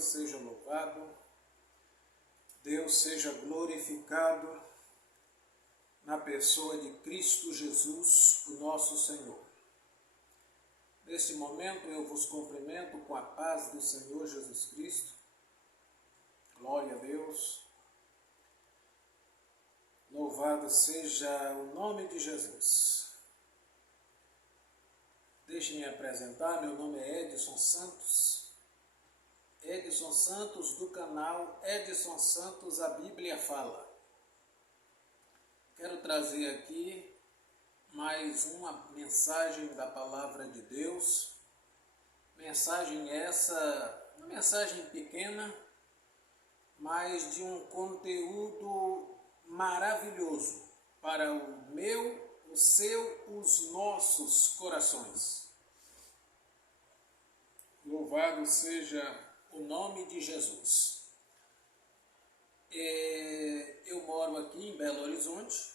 Deus seja louvado, Deus seja glorificado na pessoa de Cristo Jesus, o nosso Senhor. Neste momento eu vos cumprimento com a paz do Senhor Jesus Cristo. Glória a Deus. Louvado seja o nome de Jesus. Deixe-me apresentar, meu nome é Edson Santos. Edson Santos do canal Edson Santos, a Bíblia Fala. Quero trazer aqui mais uma mensagem da Palavra de Deus. Mensagem essa, uma mensagem pequena, mas de um conteúdo maravilhoso para o meu, o seu, os nossos corações. Louvado seja o nome de Jesus. Eu moro aqui em Belo Horizonte,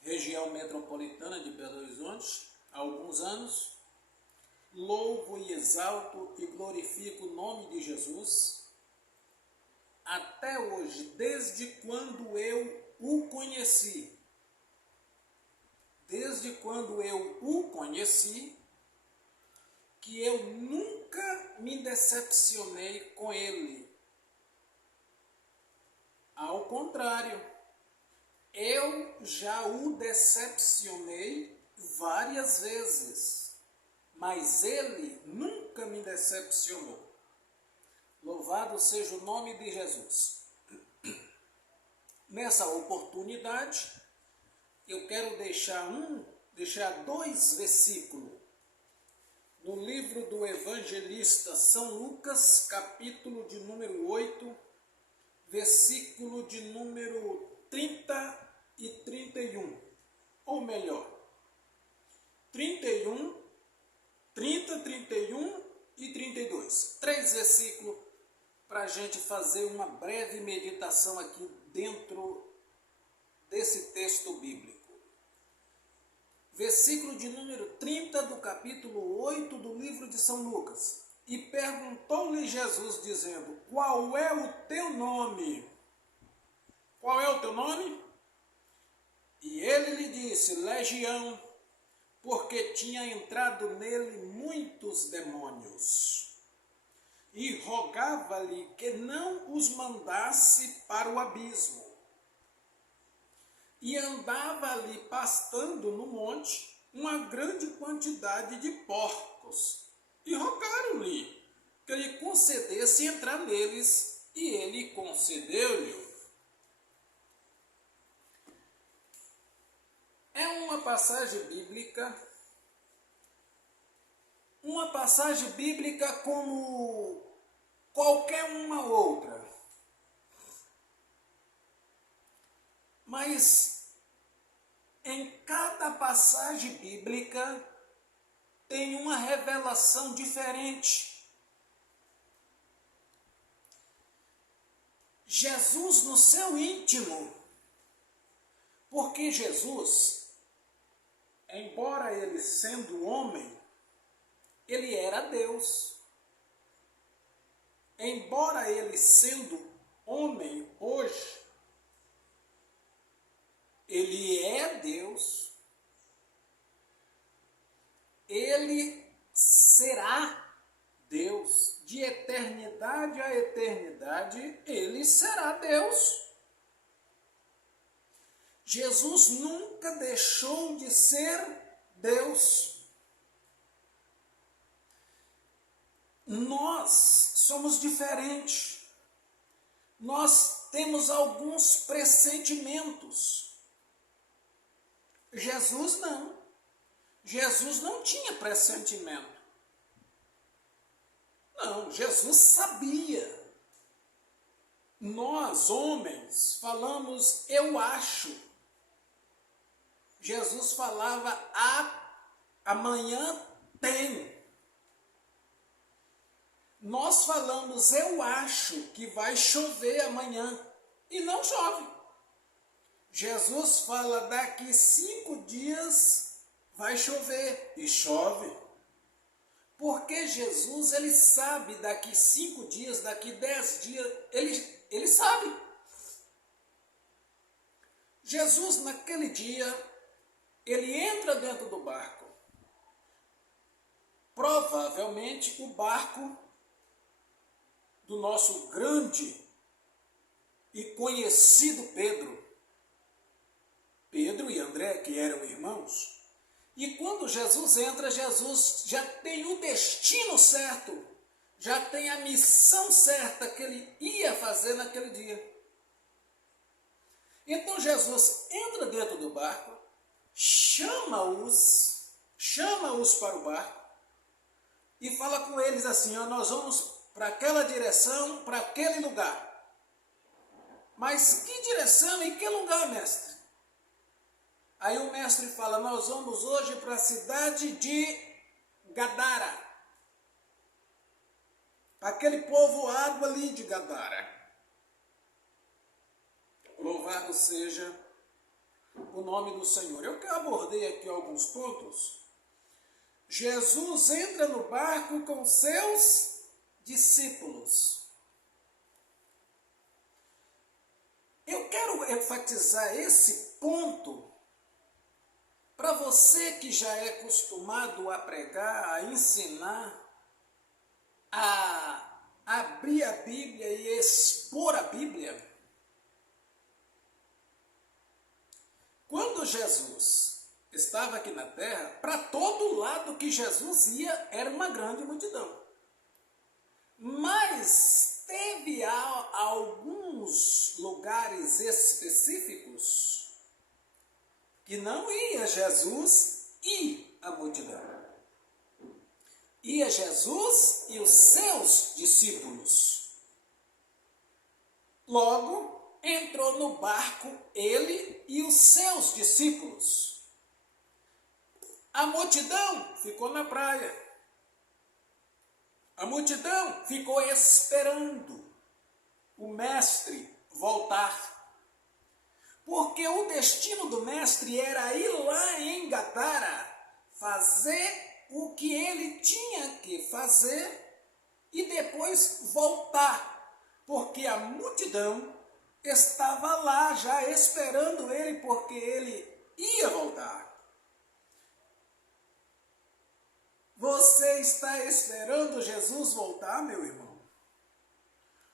região metropolitana de Belo Horizonte, há alguns anos. Louvo e exalto e glorifico o nome de Jesus. Até hoje, desde quando eu o conheci. Desde quando eu o conheci, que eu nunca me decepcionei com ele. Ao contrário, eu já o decepcionei várias vezes, mas ele nunca me decepcionou. Louvado seja o nome de Jesus. Nessa oportunidade, eu quero deixar dois versículos no livro do evangelista São Lucas, capítulo de número 8, versículo de número 30 e 31, ou melhor, 31, 30, 31 e 32. Três versículos para a gente fazer uma breve meditação aqui dentro desse texto bíblico. Versículo de número 30 do capítulo 8 do livro de São Lucas. E perguntou-lhe Jesus, dizendo: qual é o teu nome? Qual é o teu nome? E ele lhe disse: Legião, porque tinha entrado nele muitos demônios. E rogava-lhe que não os mandasse para o abismo. E andava ali pastando no monte uma grande quantidade de porcos. E rogaram-lhe que lhe concedesse entrar neles, e ele concedeu-lhe. É uma passagem bíblica como qualquer uma outra. Mas em cada passagem bíblica tem uma revelação diferente. Jesus no seu íntimo, porque Jesus, embora ele sendo homem, ele era Deus. Embora ele sendo homem hoje, ele é Deus, ele será Deus, de eternidade a eternidade, ele será Deus. Jesus nunca deixou de ser Deus. Nós somos diferentes, nós temos alguns pressentimentos. Jesus não. Jesus não tinha pressentimento. Não, Jesus sabia. Nós, homens, falamos eu acho. Jesus falava amanhã tem. Nós falamos eu acho que vai chover amanhã e não chove. Jesus fala daqui 5 dias vai chover e chove. Porque Jesus, ele sabe daqui 5 dias, daqui 10 dias, ele sabe. Jesus, naquele dia, ele entra dentro do barco. Provavelmente o barco do nosso grande e conhecido Pedro e André, que eram irmãos. E quando Jesus entra, Jesus já tem o destino certo, já tem a missão certa que ele ia fazer naquele dia. Então Jesus entra dentro do barco, chama-os para o barco e fala com eles assim: ó, nós vamos para aquela direção, para aquele lugar. Mas que direção e que lugar, mestre? Aí o mestre fala: nós vamos hoje para a cidade de Gadara. Aquele povoado ali de Gadara. Louvado seja o nome do Senhor. Eu que abordei aqui alguns pontos. Jesus entra no barco com seus discípulos. Eu quero enfatizar esse ponto para você que já é acostumado a pregar, a ensinar, a abrir a Bíblia e expor a Bíblia. Quando Jesus estava aqui na terra, para todo lado que Jesus ia era uma grande multidão. Mas teve alguns lugares específicos que não ia Jesus e a multidão. Ia Jesus e os seus discípulos. Logo, entrou no barco ele e os seus discípulos. A multidão ficou na praia. A multidão ficou esperando o mestre voltar. Porque o destino do mestre era ir lá em Gadara, fazer o que ele tinha que fazer e depois voltar. Porque a multidão estava lá já esperando ele, porque ele ia voltar. Você está esperando Jesus voltar, meu irmão?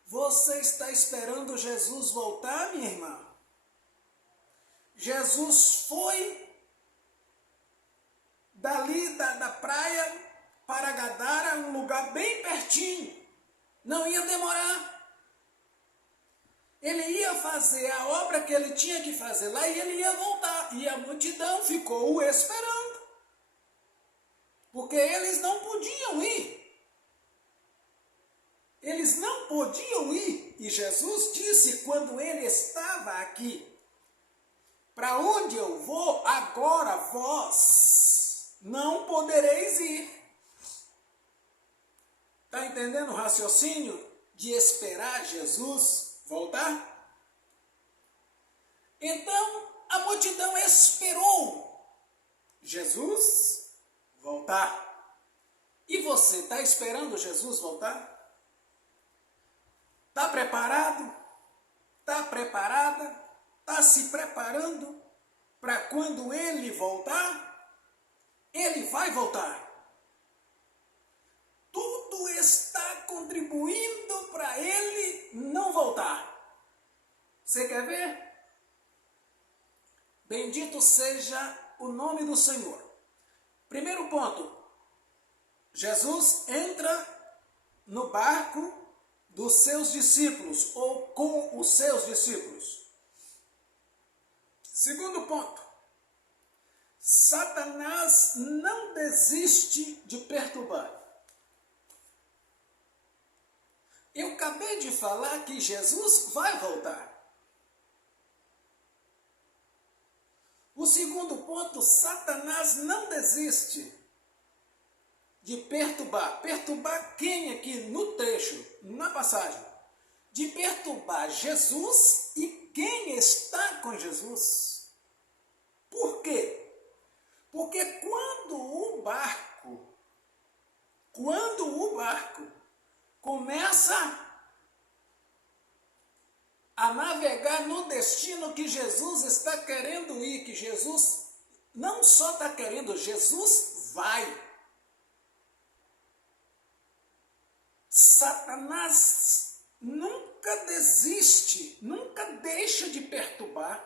Você está esperando Jesus voltar, minha irmã? Jesus foi dali da praia para Gadara, um lugar bem pertinho. Não ia demorar. Ele ia fazer a obra que ele tinha que fazer lá e ele ia voltar. E a multidão ficou o esperando. Porque eles não podiam ir. Eles não podiam ir. E Jesus disse quando ele estava aqui: para onde eu vou, agora vós não podereis ir. Está entendendo o raciocínio de esperar Jesus voltar? Então a multidão esperou Jesus voltar. E você está esperando Jesus voltar? Está preparado? Está preparada? Está se preparando para quando ele voltar? Ele vai voltar. Tudo está contribuindo para ele não voltar. Você quer ver? Bendito seja o nome do Senhor. Primeiro ponto. Jesus entra no barco dos seus discípulos, ou com os seus discípulos. Segundo ponto. Satanás não desiste de perturbar. Eu acabei de falar que Jesus vai voltar. O segundo ponto, Satanás não desiste de perturbar. Perturbar quem aqui no trecho, na passagem? De perturbar Jesus e quem está com Jesus. Por quê? Porque quando Quando o barco começa a navegar no destino que Jesus está querendo ir, que Jesus não só está querendo, Jesus vai. Satanás nunca desiste, nunca deixa de perturbar.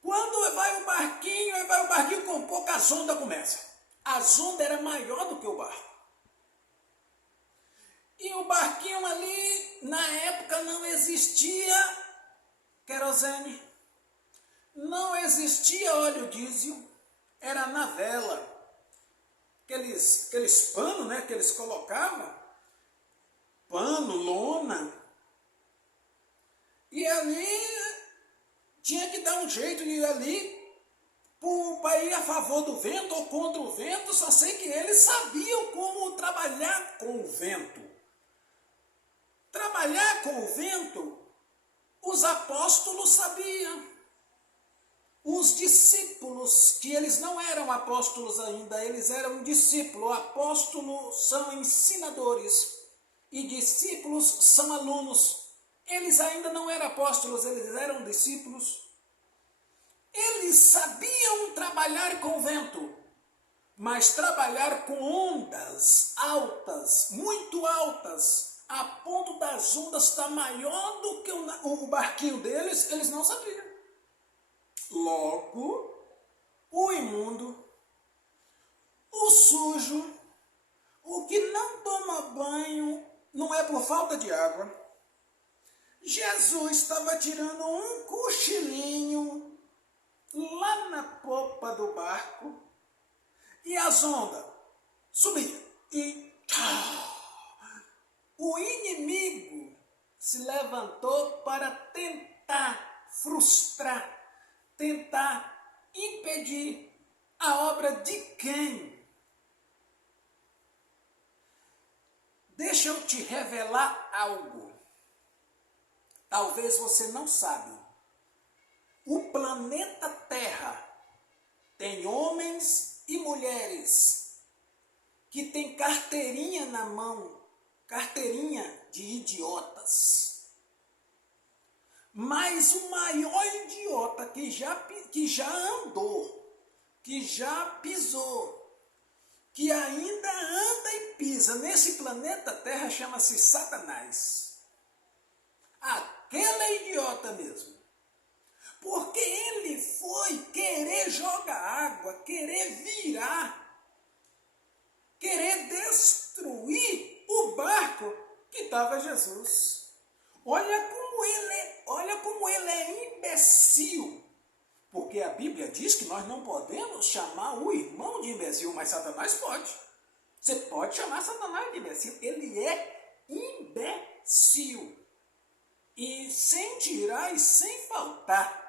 Quando vai o barquinho com pouca, as ondas começam. As ondas eram maior do que o barco. E o barquinho ali, na época, não existia querosene, não existia óleo diesel, era na vela. Aqueles panos, né, que eles colocavam, pano, lona, e ali tinha que dar um jeito de ir ali para ir a favor do vento ou contra o vento. Só sei que eles sabiam como trabalhar com o vento. Trabalhar com o vento, os apóstolos sabiam. Os discípulos, que eles não eram apóstolos ainda, eles eram discípulos. Apóstolos são ensinadores e discípulos são alunos. Eles ainda não eram apóstolos, eles eram discípulos. Eles sabiam trabalhar com o vento, mas trabalhar com ondas altas, muito altas, a ponto das ondas estar maior do que o barquinho deles, eles não sabiam. Logo, o imundo, o sujo, o que não toma banho, não é por falta de água. Jesus estava tirando um cochilinho lá na popa do barco e as ondas subiam e o inimigo se levantou para tentar frustrar, tentar impedir a obra de quem? Deixa eu te revelar algo. Talvez você não sabe. O planeta Terra tem homens e mulheres que têm carteirinha na mão, carteirinha de idiotas. Mas o maior idiota que já andou, que já pisou, que ainda anda e pisa nesse planeta Terra chama-se Satanás. Aquele idiota mesmo. Porque ele foi querer jogar água, querer virar, querer destruir o barco que estava Jesus. Olha como ele é imbecil. Porque a Bíblia diz que nós não podemos chamar o irmão de imbecil, mas Satanás pode. Você pode chamar Satanás de imbecil. Ele é imbecil. E sem tirar e sem faltar.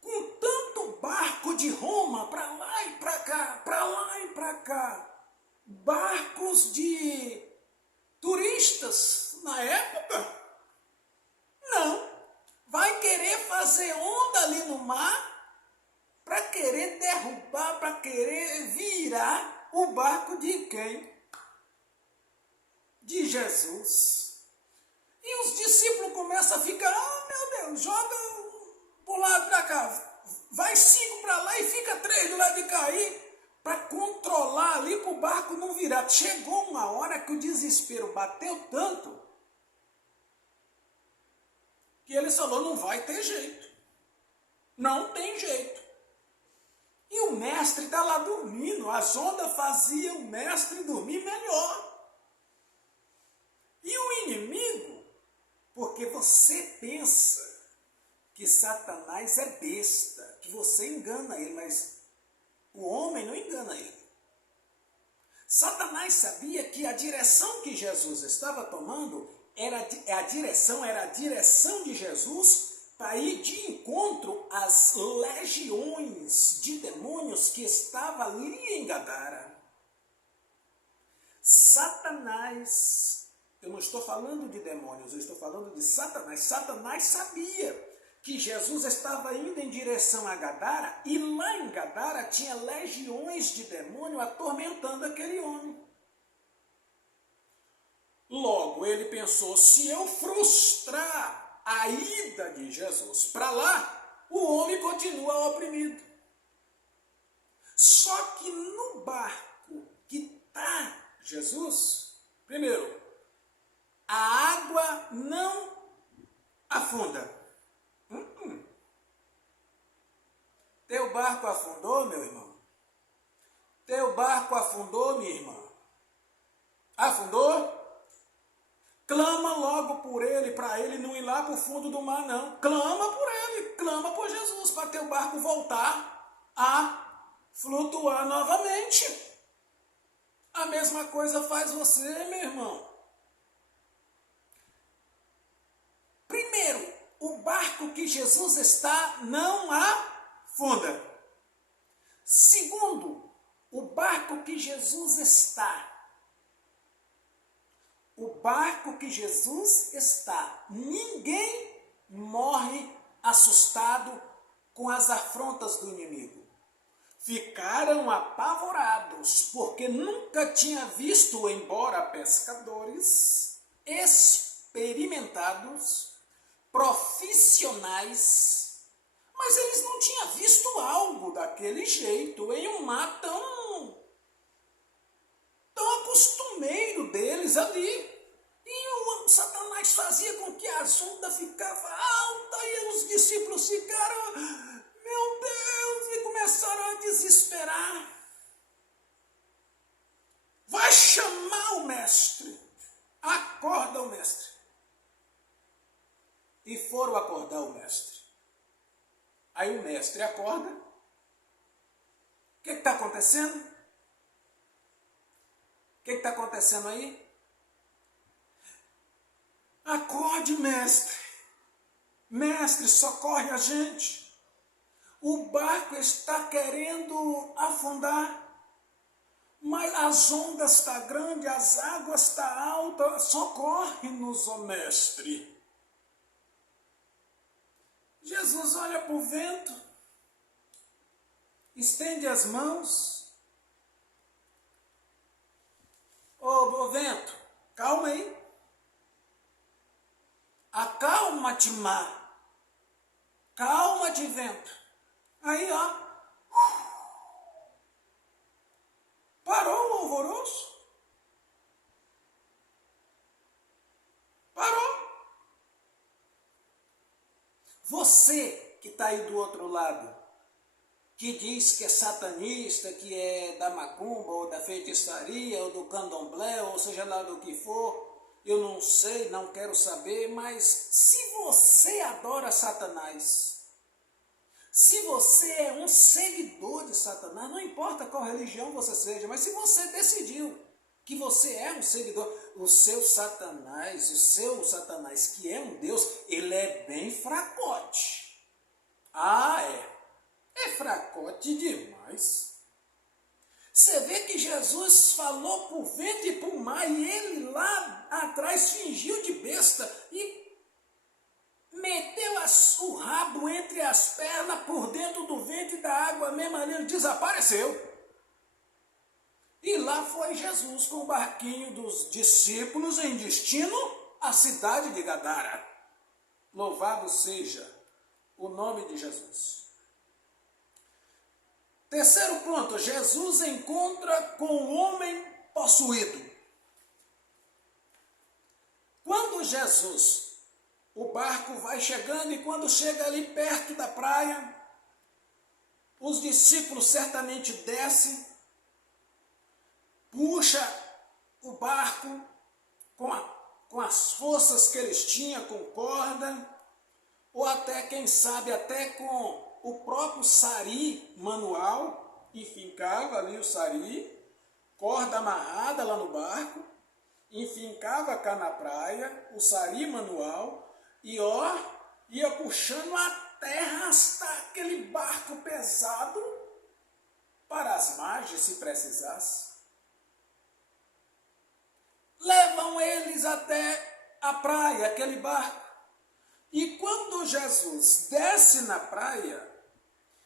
Com tanto barco de Roma para lá e para cá, para lá e para cá. Barcos de turistas na época? Não. Vai querer fazer onda ali no mar para querer derrubar, para querer virar o barco de quem? De Jesus. E os discípulos começam a ficar, meu Deus, joga para lado para cá, vai 5 para lá e fica 3 do lado de cá aí, para controlar ali para o barco não virar. Chegou uma hora que o desespero bateu tanto que ele falou, não vai ter jeito. Não tem jeito. E o mestre está lá dormindo. As ondas faziam o mestre dormir melhor. E o inimigo, porque você pensa que Satanás é besta, que você engana ele, mas o homem não engana ele. Satanás sabia que a direção que Jesus estava tomando era a direção de Jesus para ir de encontro às legiões de demônios que estavam ali em Gadara. Satanás, eu não estou falando de demônios, eu estou falando de Satanás. Satanás sabia que Jesus estava indo em direção a Gadara, e lá em Gadara tinha legiões de demônio atormentando aquele homem. Logo, ele pensou, se eu frustrar a ida de Jesus para lá, o homem continua oprimido. Só que no barco que está Jesus, primeiro, a água não afunda. Teu barco afundou, meu irmão? Teu barco afundou, minha irmã? Afundou? Clama logo por ele, para ele não ir lá para o fundo do mar, não. Clama por ele, clama por Jesus, para teu barco voltar a flutuar novamente. A mesma coisa faz você, meu irmão. Primeiro, o barco que Jesus está não afunda. Segundo, o barco que Jesus está. O barco que Jesus está. Ninguém morre assustado com as afrontas do inimigo. Ficaram apavorados, porque nunca tinha visto, embora pescadores experimentados, profissionais, mas eles não tinham visto algo daquele jeito, em um mar tão acostumeiro deles ali. E o Satanás fazia com que a onda ficava alta e os discípulos ficaram, meu Deus, e começaram a desesperar. Vai chamar o mestre. Acorda o mestre. E foram acordar o mestre. Aí o mestre acorda. O que está acontecendo? O que está acontecendo aí? Acorde, mestre. Mestre, socorre a gente. O barco está querendo afundar. Mas as ondas estão grandes, as águas estão altas. Socorre-nos, ó mestre. Jesus olha para o vento. Estende as mãos. Ô vento, calma aí. Acalma-te, mar. Calma-te, vento. Aí, ó. Parou o alvoroço. Parou. Você que está aí do outro lado, que diz que é satanista, que é da macumba, ou da feitiçaria, ou do candomblé, ou seja lá do que for, eu não sei, não quero saber, mas se você adora Satanás, se você é um seguidor de Satanás, não importa qual religião você seja, mas se você decidiu que você é um seguidor, o seu Satanás que é um Deus, ele é bem fracote. Ah, é fracote demais. Você vê que Jesus falou para o vento e para o mar, e ele lá atrás fingiu de besta e meteu o rabo entre as pernas por dentro do vento e da água mesmo, ele desapareceu. E lá foi Jesus com o barquinho dos discípulos em destino à cidade de Gadara. Louvado seja o nome de Jesus. Terceiro ponto, Jesus encontra com o homem possuído. Quando o barco vai chegando e quando chega ali perto da praia, os discípulos certamente descem, puxa o barco com as forças que eles tinham, com corda, ou até, quem sabe, até com o próprio sari manual, e fincava ali o sari, corda amarrada lá no barco, enfincava cá na praia, o sari manual, e ia puxando até arrastar aquele barco pesado para as margens, se precisasse. Levam eles até a praia, aquele barco, E quando Jesus desce na praia,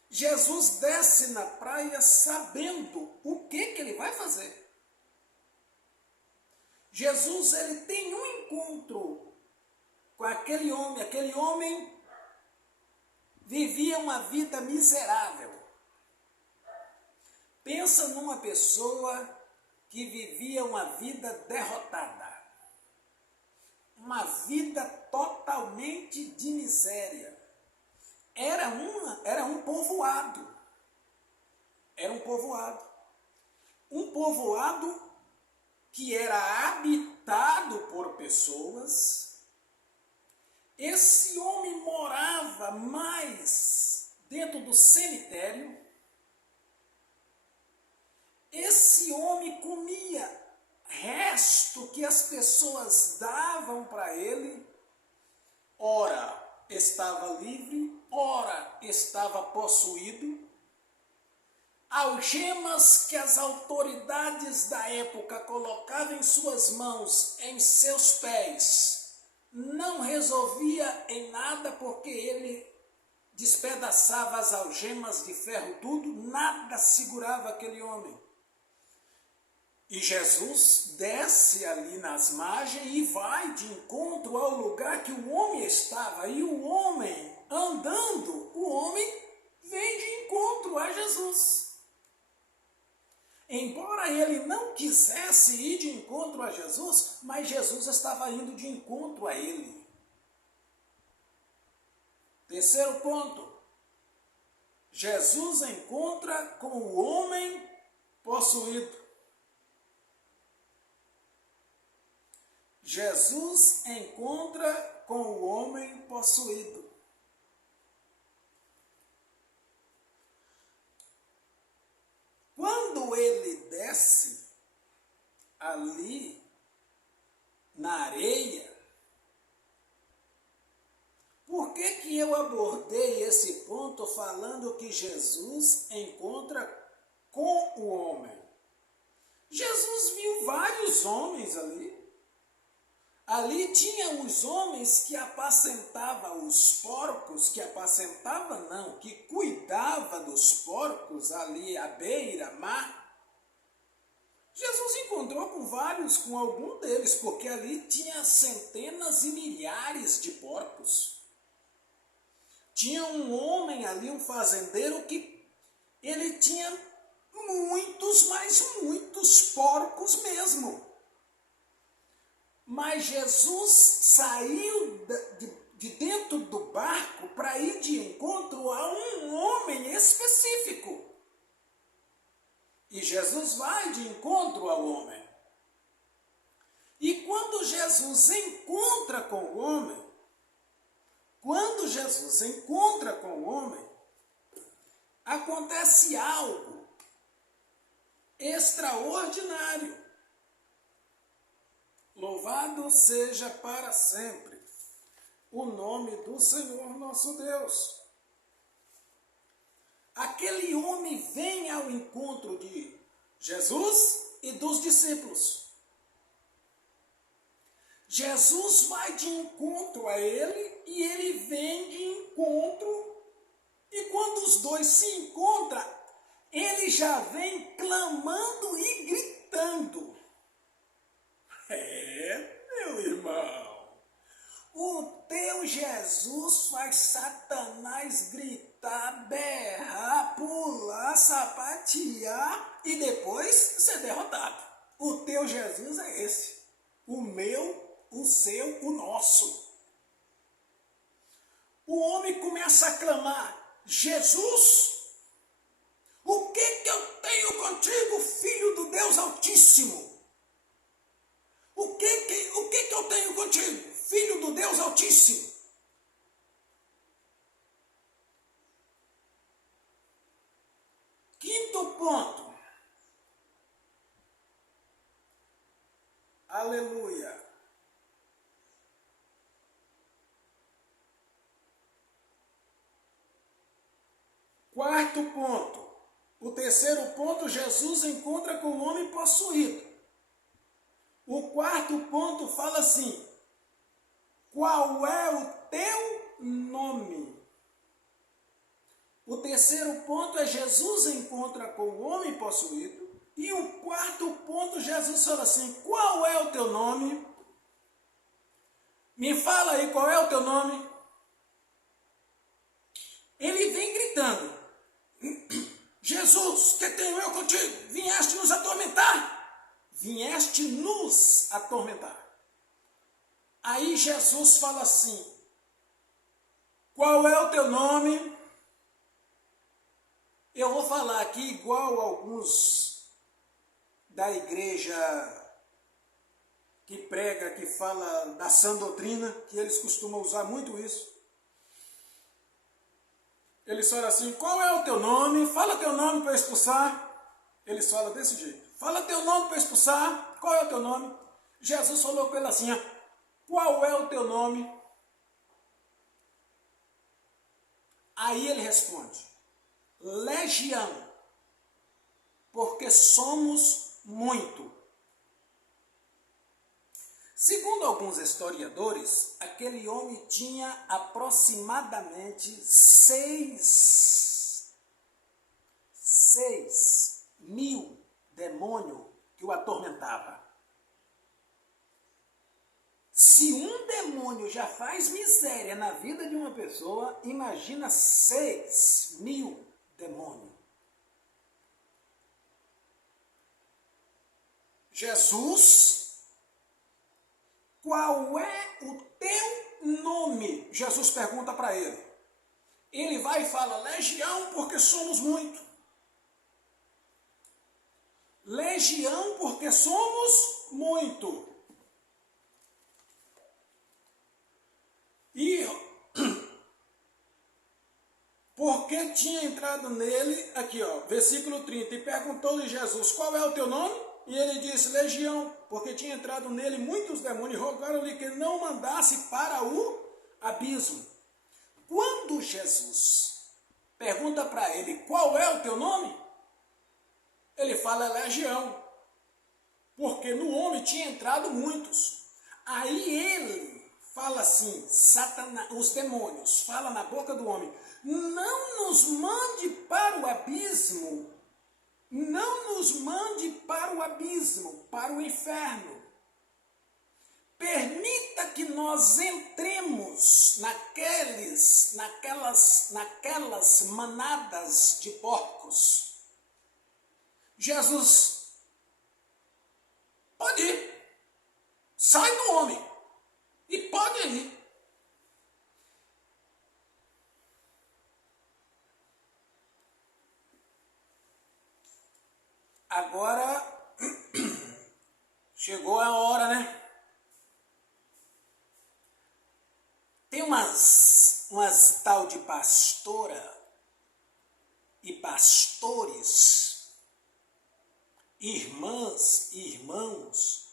Jesus desce na praia sabendo o que ele vai fazer. Jesus, ele tem um encontro com aquele homem vivia uma vida miserável. Pensa numa pessoa que vivia uma vida derrotada, uma vida totalmente de miséria. Era um povoado, um povoado que era habitado por pessoas. Esse homem morava mais dentro do cemitério. Esse homem comia resto que as pessoas davam para ele. Ora estava livre, ora estava possuído. Algemas que as autoridades da época colocavam em suas mãos, em seus pés, não resolvia em nada, porque ele despedaçava as algemas de ferro tudo, nada segurava aquele homem. E Jesus desce ali nas margens e vai de encontro ao lugar que o homem estava. E o homem, andando, o homem vem de encontro a Jesus. Embora ele não quisesse ir de encontro a Jesus, mas Jesus estava indo de encontro a ele. Terceiro ponto. Jesus encontra com o homem possuído. Jesus encontra com o homem possuído. Quando ele desce ali na areia, por que eu abordei esse ponto falando que Jesus encontra com o homem? Jesus viu vários homens ali. Ali tinha os homens que apacentavam os porcos, que cuidava dos porcos ali à beira-mar. Jesus encontrou com algum deles, porque ali tinha centenas e milhares de porcos. Tinha um homem ali, um fazendeiro, que ele tinha muitos, mas muitos porcos mesmo. Mas Jesus saiu de dentro do barco para ir de encontro a um homem específico. E Jesus vai de encontro ao homem. E quando Jesus encontra com o homem, acontece algo extraordinário. Louvado seja para sempre o nome do Senhor nosso Deus. Aquele homem vem ao encontro de Jesus e dos discípulos. Jesus vai de encontro a ele e ele vem de encontro. E quando os dois se encontram, ele já vem clamando e gritando. Meu irmão, o teu Jesus faz Satanás gritar, berrar, pular, sapatear e depois ser derrotado. O teu Jesus é esse, o meu, o seu, o nosso. O homem começa a clamar, Jesus, o que eu tenho contigo, Filho do Deus Altíssimo? O que eu tenho contigo, Filho do Deus Altíssimo? Quinto ponto. Aleluia. Quarto ponto. O terceiro ponto, Jesus encontra com o homem possuído. O quarto ponto fala assim: qual é o teu nome. O terceiro ponto é Jesus encontra com o homem possuído. E o quarto ponto, Jesus fala assim, qual é o teu nome? Me fala aí, qual é o teu nome? Ele vem gritando, Jesus, que tenho eu contigo? Vieste nos atormentar? Vieste nos atormentar. Aí Jesus fala assim, qual é o teu nome? Eu vou falar aqui igual alguns da igreja que prega, que fala da sã doutrina, que eles costumam usar muito isso. Eles falam assim, qual é o teu nome? Fala teu nome para expulsar. Eles falam desse jeito. Fala teu nome para expulsar. Qual é o teu nome? Jesus falou com ele assim, qual é o teu nome? Aí ele responde, legião, porque somos muito. Segundo alguns historiadores, aquele homem tinha aproximadamente 6.000 demônios que o atormentava. Se um demônio já faz miséria na vida de uma pessoa, imagina 6.000 demônios. Jesus, qual é o teu nome? Jesus pergunta para ele. Ele vai e fala, legião, porque somos muito. Legião, porque somos muito. E porque tinha entrado nele, aqui ó, versículo 30, e perguntou-lhe Jesus, qual é o teu nome? E ele disse, legião, porque tinha entrado nele muitos demônios, e rogaram-lhe que não mandasse para o abismo. Quando Jesus pergunta para ele, qual é o teu nome? Ele fala, legião, porque no homem tinha entrado muitos. Aí ele fala assim, Satanás, os demônios, fala na boca do homem, não nos mande para o abismo, não nos mande para o abismo, para o inferno. Permita que nós entremos naquelas manadas de porcos. Jesus, pode ir, sai do homem e pode ir. Agora, chegou a hora, né? Tem umas tal de pastora e pastores, irmãs e irmãos,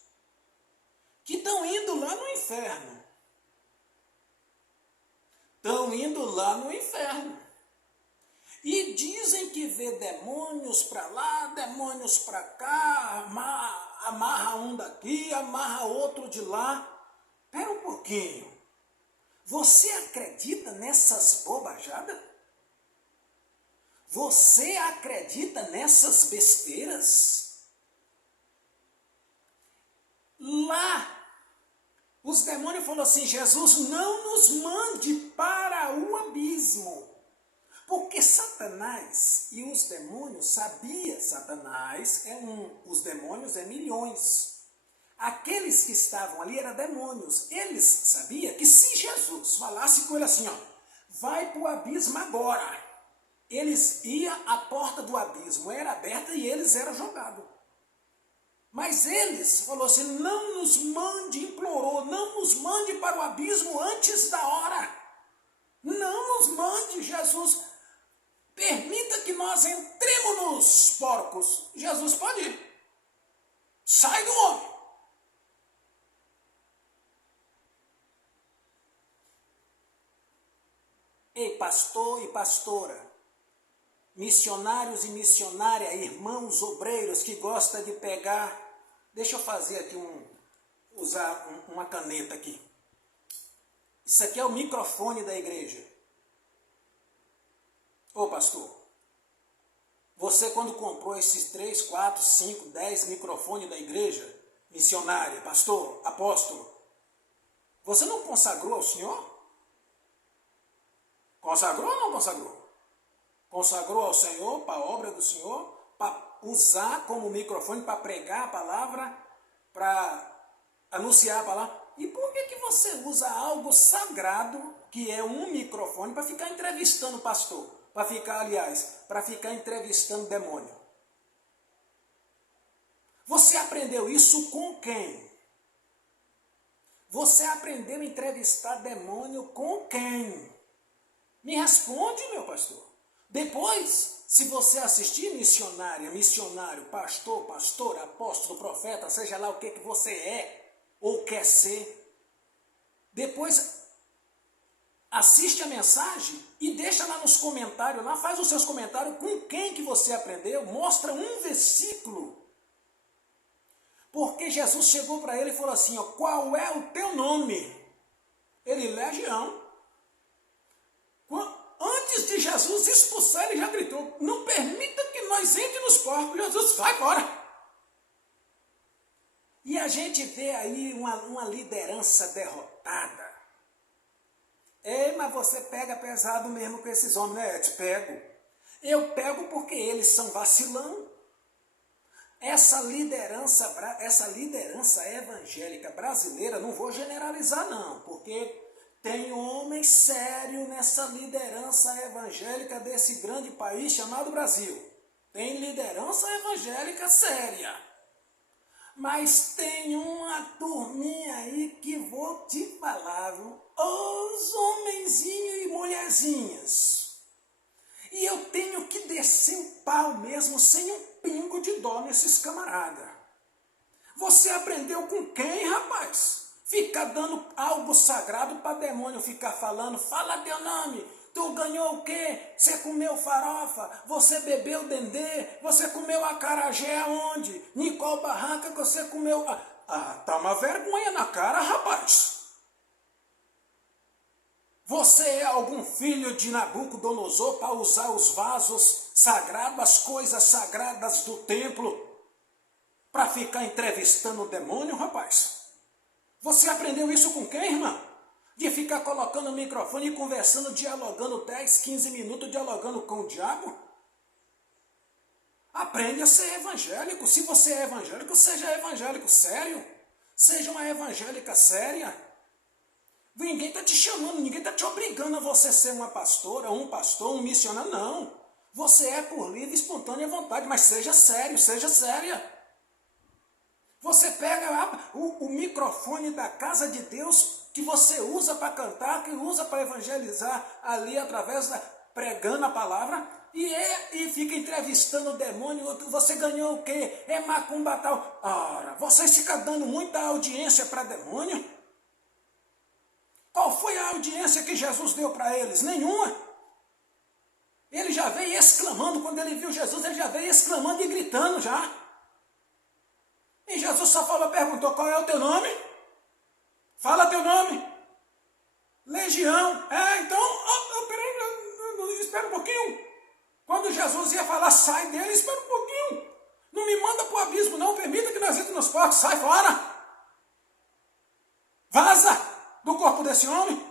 que estão indo lá no inferno. Estão indo lá no inferno. E dizem que vê demônios para lá, demônios para cá, amarra um daqui, amarra outro de lá. Espera um pouquinho. Você acredita nessas bobajadas? Você acredita nessas besteiras? Lá, os demônios falaram assim, Jesus, não nos mande para o abismo. Porque Satanás e os demônios, Satanás os demônios é milhões. Aqueles que estavam ali eram demônios. Eles sabiam que se Jesus falasse com ele assim, vai para o abismo agora. Eles iam, a porta do abismo era aberta e eles eram jogados. Mas eles falou assim, não nos mande, implorou, não nos mande para o abismo antes da hora. Não nos mande, Jesus. Permita que nós entremos nos porcos. Jesus pode ir. Sai do homem. Ei, pastor e pastora, missionários e missionárias, irmãos obreiros que gostam de pegar... Deixa eu fazer aqui usar uma caneta aqui. Isso aqui é o microfone da igreja. Ô pastor, você quando comprou esses 3, 4, 5, 10 microfones da igreja missionária, pastor, apóstolo, você não consagrou ao Senhor? Consagrou ou não consagrou? Consagrou ao Senhor, para a obra do Senhor, para usar como microfone, para pregar a palavra, para anunciar a palavra. E por que você usa algo sagrado, que é um microfone, para ficar entrevistando o pastor? Para ficar entrevistando demônio. Você aprendeu isso com quem? Você aprendeu a entrevistar demônio com quem? Me responde, meu pastor. Depois, se você assistir missionária, missionário, pastor, pastora, apóstolo, profeta, seja lá o que você é ou quer ser, depois assiste a mensagem e deixa lá nos comentários, lá faz os seus comentários com quem que você aprendeu, mostra um versículo. Porque Jesus chegou para ele e falou assim, ó, qual é o teu nome? Ele, Legião. Antes de Jesus expulsar, ele já gritou, não permita que nós entre nos porcos, Jesus, vai fora. E a gente vê aí uma liderança derrotada. Mas você pega pesado mesmo com esses homens, né? Eu te pego. Eu pego porque eles são vacilão. Essa liderança evangélica brasileira, não vou generalizar não, porque tem homem sério nessa liderança evangélica desse grande país chamado Brasil. Tem liderança evangélica séria. Mas tem uma turminha aí que vou te falar, viu? Os homenzinhos e mulherzinhas. E eu tenho que descer o pau mesmo, sem um pingo de dó nesses camaradas. Você aprendeu com quem, rapaz? Fica dando algo sagrado para demônio ficar falando. Fala teu nome. Tu ganhou o quê? Você comeu farofa? Você bebeu dendê? Você comeu acarajé aonde? Em qual barraca que você comeu? Tá uma vergonha na cara, rapaz. Você é algum filho de Nabucodonosor para usar os vasos sagrados, as coisas sagradas do templo, para ficar entrevistando o demônio, rapaz? Você aprendeu isso com quem, irmão? De ficar colocando o microfone e conversando, dialogando 10, 15 minutos, dialogando com o diabo? Aprende a ser evangélico. Se você é evangélico, seja evangélico sério. Seja uma evangélica séria. Ninguém está te chamando, ninguém está te obrigando a você ser uma pastora, um pastor, um missionário, não. Você é por livre e espontânea vontade, mas seja sério, seja séria. Você pega o microfone da casa de Deus que você usa para cantar, que usa para evangelizar ali através da pregando a palavra e fica entrevistando o demônio. Você ganhou o quê? É macumba tal. Ora, você fica dando muita audiência para demônio? Qual foi a audiência que Jesus deu para eles? Nenhuma. Ele já veio exclamando, quando ele viu Jesus, ele já veio exclamando e gritando já. E Jesus só perguntou, qual é o teu nome? Fala teu nome. Legião. Então, peraí, espera um pouquinho. Quando Jesus ia falar, sai dele, espera um pouquinho. Não me manda para o abismo, não. Permita que nós entremos nos porcos. Sai fora. Vaza do corpo desse homem.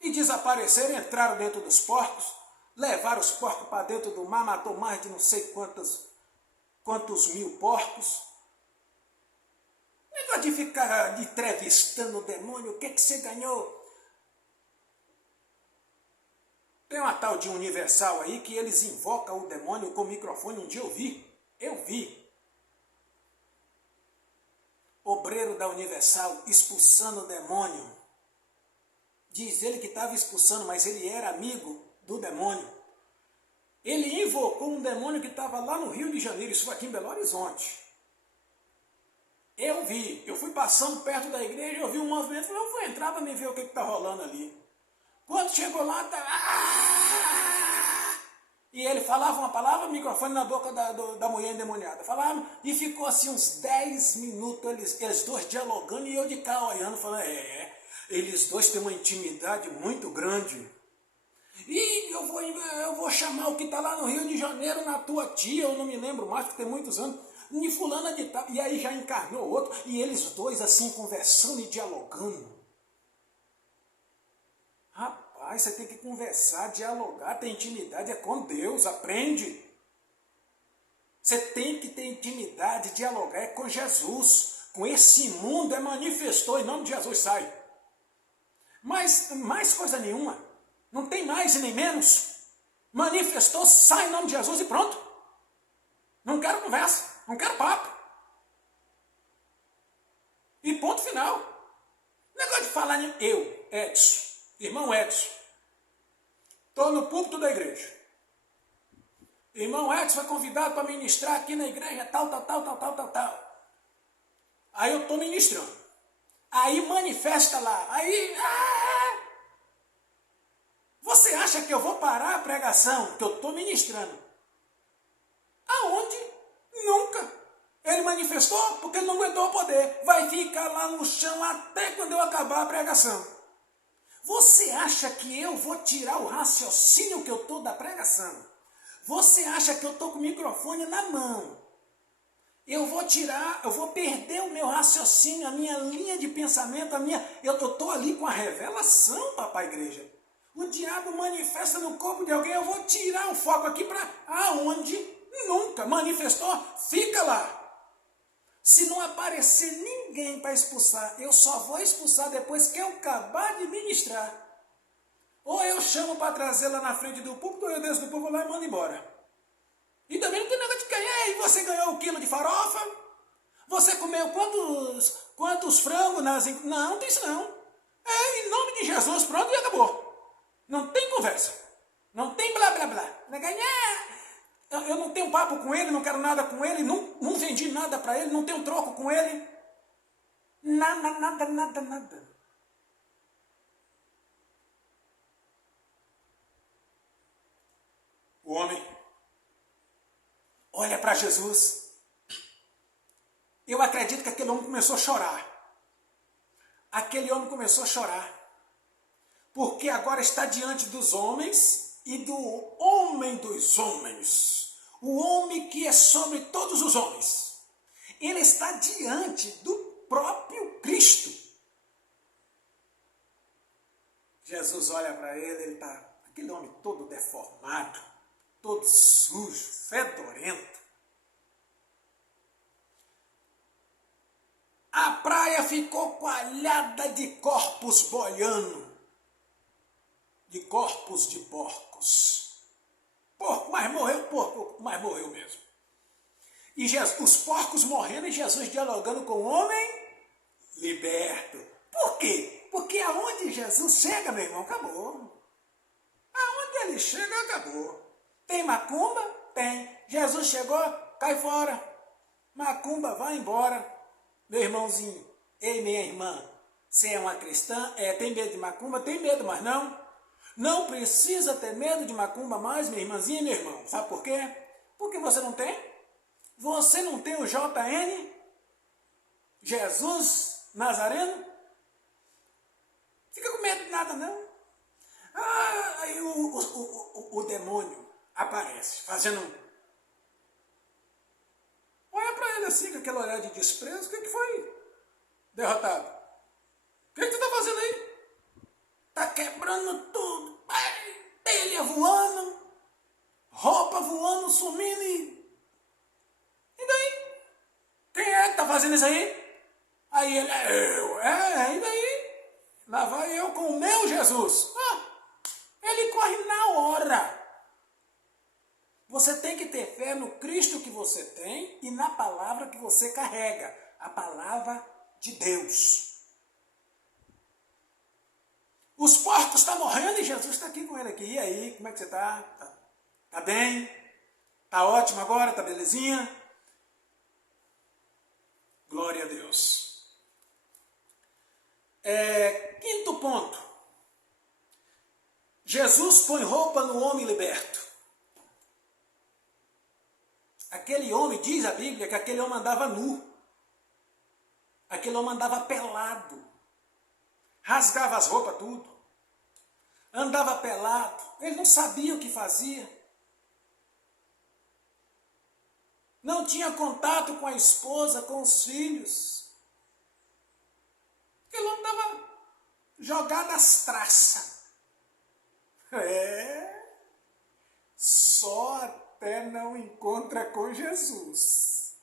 E desapareceram, entraram dentro dos porcos, levaram os porcos para dentro do mar, matou mais de não sei quantos mil porcos. Negócio de ficar entrevistando o demônio, o que você ganhou? Tem uma tal de Universal aí que eles invocam o demônio com o microfone. Um dia eu vi. Obreiro da Universal expulsando o demônio. Diz ele que estava expulsando, mas ele era amigo do demônio. Ele invocou um demônio que estava lá no Rio de Janeiro, isso foi aqui em Belo Horizonte. Eu vi, eu fui passando perto da igreja, eu vi um movimento, falei, eu vou entrar para me ver o que está rolando ali. Quando chegou lá, e ele falava uma palavra, microfone na boca da mulher endemoniada. Falava, e ficou assim uns 10 minutos, eles dois dialogando, e eu de cá olhando, falando, Eles dois têm uma intimidade muito grande. E eu vou chamar o que está lá no Rio de Janeiro na tua tia, eu não me lembro mais, porque tem muitos anos, de fulana de tal. E aí já encarnou outro, e eles dois assim conversando e dialogando. Rapaz, você tem que conversar, dialogar, ter intimidade, é com Deus, aprende. Você tem que ter intimidade, dialogar, é com Jesus. Com esse mundo manifestou, em nome de Jesus, sai. Mas mais coisa nenhuma. Não tem mais e nem menos. Manifestou, sai em nome de Jesus e pronto. Não quero conversa, não quero papo. E ponto final. Negócio de falar em eu, Edson, irmão Edson. Estou no púlpito da igreja. Irmão Edson foi convidado para ministrar aqui na igreja, tal. Aí eu estou ministrando. Aí manifesta lá. Aí, você acha que eu vou parar a pregação que eu estou ministrando? Aonde? Nunca. Ele manifestou porque ele não aguentou o poder. Vai ficar lá no chão até quando eu acabar a pregação. Você acha que eu vou tirar o raciocínio que eu estou da pregação? Você acha que eu estou com o microfone na mão? Eu vou perder o meu raciocínio, a minha linha de pensamento, eu estou ali com a revelação, papai igreja. O diabo manifesta no corpo de alguém, eu vou tirar o foco aqui para aonde? Nunca manifestou, fica lá. Se não aparecer ninguém para expulsar, eu só vou expulsar depois que eu acabar de ministrar. Ou eu chamo para trazer lá na frente do púlpito, ou eu desço do púlpito lá e mando embora. E também não tem nada de ganhar. E você ganhou 1 quilo de farofa? Você comeu quantos frangos nas... Não, não tem isso não. Em nome de Jesus, pronto e acabou. Não tem conversa. Não tem blá blá blá. Vai ganhar. Eu não tenho papo com ele, não quero nada com ele, não vendi nada para ele, não tenho troco com ele. Nada. O homem olha para Jesus. Eu acredito que aquele homem começou a chorar. Aquele homem começou a chorar. Porque agora está diante dos homens e do homem dos homens. O homem que é sobre todos os homens. Ele está diante do próprio Cristo. Jesus olha para ele está aquele homem todo deformado, todo sujo, fedorento. A praia ficou coalhada de corpos boiando, de corpos de porcos. Porco, mas morreu mesmo. E os porcos morrendo e Jesus dialogando com o homem liberto. Por quê? Porque aonde Jesus chega, meu irmão, acabou. Aonde ele chega, acabou. Tem macumba? Tem. Jesus chegou, cai fora. Macumba, vai embora. Meu irmãozinho, ei minha irmã, você é uma cristã? Tem medo de macumba? Tem medo, mas não. Não precisa ter medo de macumba mais, minha irmãzinha e meu irmão. Sabe por quê? Porque você não tem. Você não tem o JN, Jesus Nazareno. Fica com medo de nada, não. Aí o demônio aparece, fazendo... Olha para ele assim, com aquele olhar de desprezo. O que foi? Derrotado. O que tu tá fazendo aí? Tá quebrando tudo. Telha voando, roupa voando, sumindo e daí? Quem é que tá fazendo isso aí? Aí ele, eu. E daí? Lá vai eu com o meu Jesus. Ele corre na hora. Você tem que ter fé no Cristo que você tem e na palavra que você carrega. A palavra de Deus. Os porcos estão morrendo e Jesus está aqui com ele aqui. E aí, como é que você está? Tá bem? Tá ótimo agora? Tá belezinha? Glória a Deus. Quinto ponto. Jesus põe roupa no homem liberto. Aquele homem, diz a Bíblia, que aquele homem andava nu. Aquele homem andava pelado. rasgava as roupas tudo, andava pelado, ele não sabia o que fazia. Não tinha contato com a esposa, com os filhos. Ele andava jogado às traças. Só até não encontra com Jesus.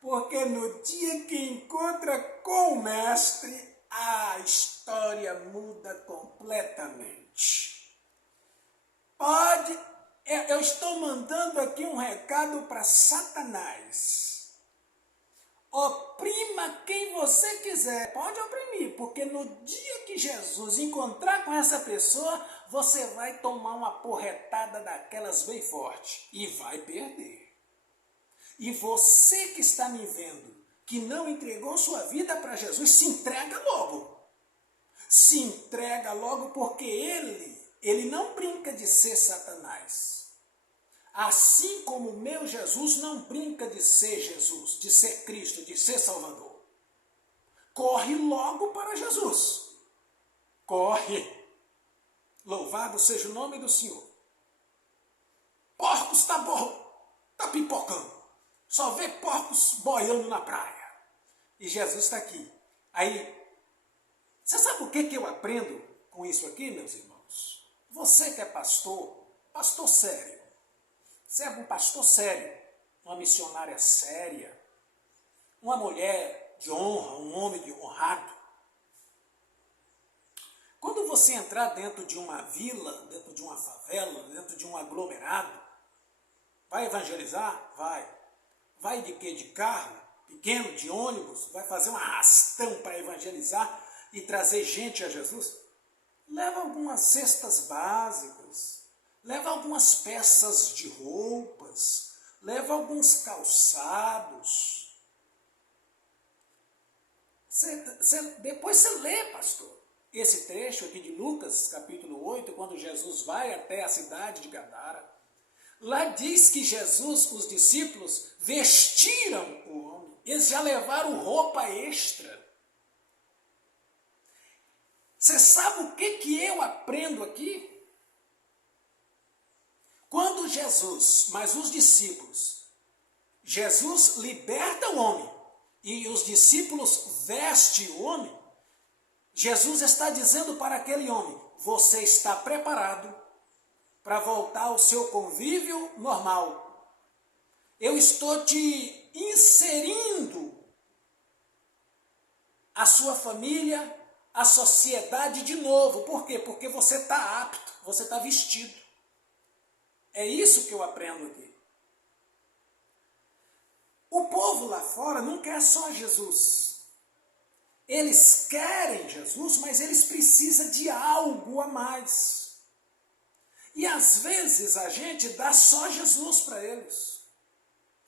Porque no dia que encontra com o Mestre, a história muda completamente. Eu estou mandando aqui um recado para Satanás. Oprima quem você quiser, pode oprimir, porque no dia que Jesus encontrar com essa pessoa, você vai tomar uma porretada daquelas bem forte e vai perder. E você que está me vendo, que não entregou sua vida para Jesus, se entrega logo. Se entrega logo, porque ele não brinca de ser Satanás. Assim como o meu Jesus não brinca de ser Jesus, de ser Cristo, de ser Salvador. Corre logo para Jesus. Corre. Louvado seja o nome do Senhor. Porcos tá pipocando. Só vê porcos boiando na praia. E Jesus está aqui. Aí, você sabe o que eu aprendo com isso aqui, meus irmãos? Você que é pastor sério. Você é um pastor sério, uma missionária séria, uma mulher de honra, um homem de honrado. Quando você entrar dentro de uma vila, dentro de uma favela, dentro de um aglomerado, vai evangelizar? Vai. Vai de quê? De carro? Pequeno? De ônibus? Vai fazer um arrastão para evangelizar e trazer gente a Jesus? Leva algumas cestas básicas. Leva algumas peças de roupas, leva alguns calçados. Depois você lê, pastor, esse trecho aqui de Lucas, capítulo 8, quando Jesus vai até a cidade de Gadara. Lá diz que Jesus, os discípulos, vestiram o homem. Eles já levaram roupa extra. Você sabe o que eu aprendo aqui? Quando Jesus, mas os discípulos, Jesus liberta o homem e os discípulos vestem o homem, Jesus está dizendo para aquele homem, você está preparado para voltar ao seu convívio normal. Eu estou te inserindo a sua família, a sociedade de novo. Por quê? Porque você está apto, você está vestido. É isso que eu aprendo aqui. O povo lá fora não quer só Jesus. Eles querem Jesus, mas eles precisam de algo a mais. E às vezes a gente dá só Jesus para eles.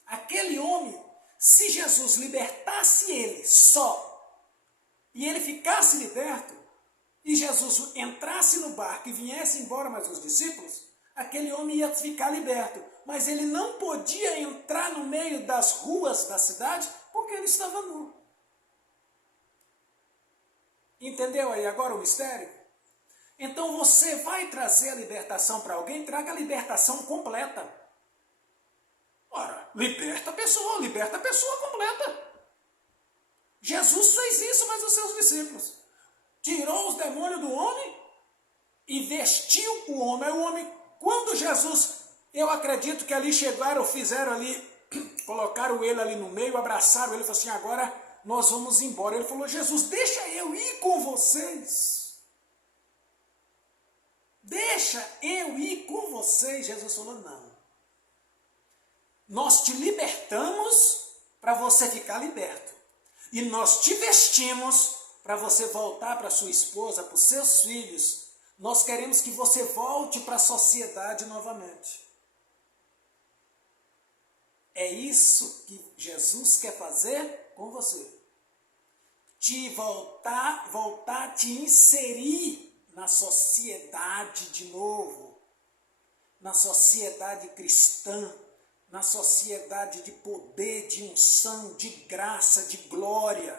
Aquele homem, se Jesus libertasse ele só, e ele ficasse liberto, e Jesus entrasse no barco e viesse embora mais os discípulos, aquele homem ia ficar liberto, mas ele não podia entrar no meio das ruas da cidade porque ele estava nu. Entendeu aí agora o mistério? Então você vai trazer a libertação para alguém, traga a libertação completa. Ora, liberta a pessoa completa. Jesus fez isso, mas os seus discípulos. Tirou os demônios do homem e vestiu o homem. Aí o homem, quando Jesus, eu acredito que ali chegaram, fizeram ali, colocaram ele ali no meio, abraçaram ele e falaram assim, agora nós vamos embora. Ele falou, Jesus, deixa eu ir com vocês. Deixa eu ir com vocês. Jesus falou, não. Nós te libertamos para você ficar liberto. E nós te vestimos para você voltar para sua esposa, para os seus filhos. Nós queremos que você volte para a sociedade novamente. É isso que Jesus quer fazer com você. Te voltar a te inserir na sociedade de novo. Na sociedade cristã. Na sociedade de poder, de unção, de graça, de glória.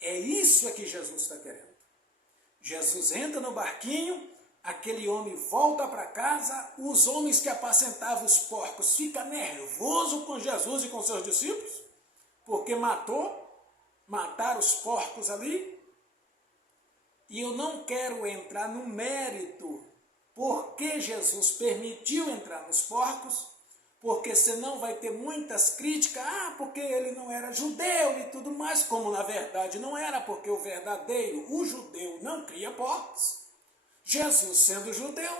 É isso que Jesus está querendo. Jesus entra no barquinho, aquele homem volta para casa, os homens que apacentavam os porcos ficam nervosos com Jesus e com seus discípulos, porque mataram os porcos ali. E eu não quero entrar no mérito por que Jesus permitiu entrar nos porcos, porque senão vai ter muitas críticas, porque ele não era judeu e tudo mais, como na verdade não era, porque o judeu não cria porcos, Jesus sendo judeu.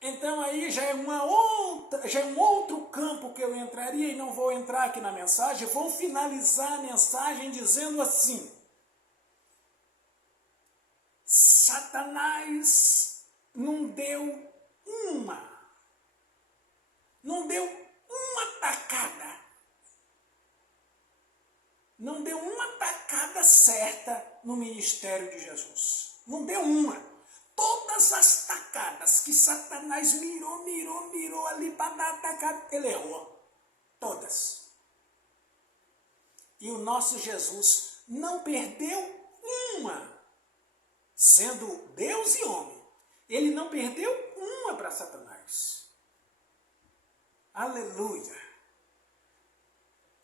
Então aí já é um outro campo que eu entraria, e não vou entrar aqui na mensagem. Vou finalizar a mensagem dizendo assim: Satanás não deu uma tacada. Não deu uma tacada certa no ministério de Jesus. Não deu uma. Todas as tacadas que Satanás mirou ali para dar a tacada, ele errou. Todas. E o nosso Jesus não perdeu uma. Sendo Deus e homem, ele não perdeu uma para Satanás. Aleluia!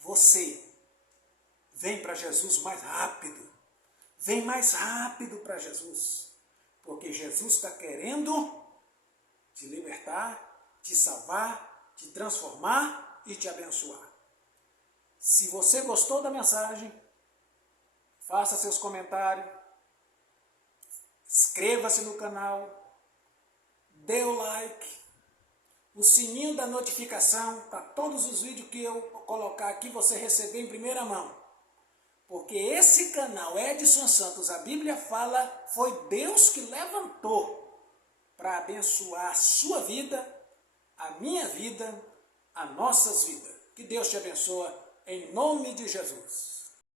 Você vem para Jesus mais rápido. Vem mais rápido para Jesus. Porque Jesus está querendo te libertar, te salvar, te transformar e te abençoar. Se você gostou da mensagem, faça seus comentários. Inscreva-se no canal, dê o like, o sininho da notificação para todos os vídeos que eu colocar aqui você receber em primeira mão. Porque esse canal Edson Santos, a Bíblia fala, foi Deus que levantou para abençoar a sua vida, a minha vida, as nossas vidas. Que Deus te abençoe em nome de Jesus.